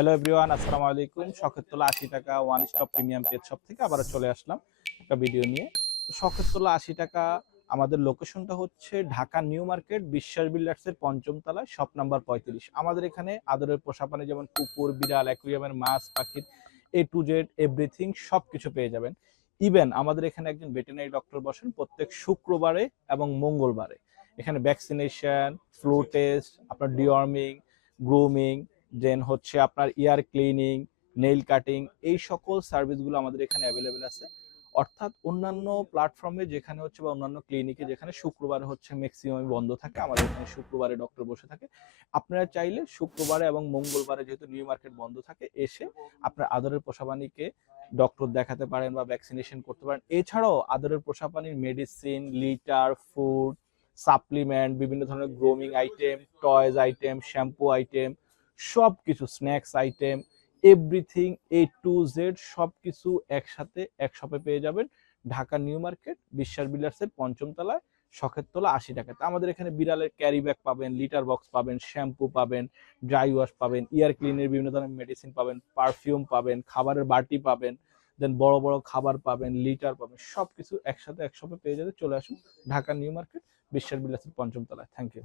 Hello everyone আসসালামু আলাইকুম। শখের তোলা আশি টাকা one stop premium page shop থেকে আবার চলে আসলাম একটা ভিডিও নিয়ে। তো শখের তোলা আশি টাকা আমাদের লোকেশনটা হচ্ছে ঢাকা নিউ মার্কেট বিশ্বাস বিল্ডার্সের পঞ্চম তলায় শপ নাম্বার পঁয়ত্রিশ। আমাদের এখানে আদরের পোষা প্রাণী যেমন কুকুর বিড়াল অ্যাকুরিয়ামের মাছ পাখির এ টু জেড এভরিথিং সব কিছু পেয়ে যাবেন। ইভেন আমাদের এখানে একজন ভেটেনারি ডক্টর বসেন প্রত্যেক শুক্রবারে এবং মঙ্গলবারে। এখানে ভ্যাকসিনেশন ফ্লু টেস্ট আপনার ডিওয়ার্মিং গ্রুমিং দেন হচ্ছে আপনার ইয়ার ক্লিনিং নেইল কাটিং এই সকল সার্ভিসগুলো আমাদের এখানে অ্যাভেলেবেল আছে। অর্থাৎ অন্যান্য প্ল্যাটফর্মে যেখানে হচ্ছে বা অন্যান্য ক্লিনিকে যেখানে শুক্রবারে হচ্ছে ম্যাক্সিমাম বন্ধ থাকে, আমাদের এখানে শুক্রবারে ডক্টর বসে থাকে। আপনারা চাইলে শুক্রবারে এবং মঙ্গলবারে যেহেতু নিউ মার্কেট বন্ধ থাকে, এসে আপনার আদরের পোষাপানিকে ডক্টর দেখাতে পারেন বা ভ্যাকসিনেশন করতে পারেন। এছাড়াও আদরের পোষাপানির মেডিসিন লিটার ফুড সাপ্লিমেন্ট বিভিন্ন ধরনের grooming item toys item shampoo item সব কিছু snacks item everything A to Z সব কিছু একসাথে এক শপে পেয়ে যাবেন। ঢাকা নিউ মার্কেট, বিশ্বাস বিলার্সের পঞ্চম তলায়, শখের তোলা আশি টাকাতে আমাদের এখানে বিড়ালের ক্যারি ব্যাগ পাবেন লিটার বক্স পাবেন শ্যাম্পু পাবেন ড্রাই ওয়াশ পাবেন ইয়ার ক্লিনের বিভিন্ন ধরনের মেডিসিন পাবেন পারফিউম পাবেন, খাবারের বাটি পাবেন দেন বড় বড় খাবার পাবেন লিটার পাবেন সব কিছু একসাথে এক শপে পেয়ে যাবে চলে আসুন ঢাকা নিউ মার্কেট, বিশ্বাস বিলাসের পঞ্চম তলায়। Thank you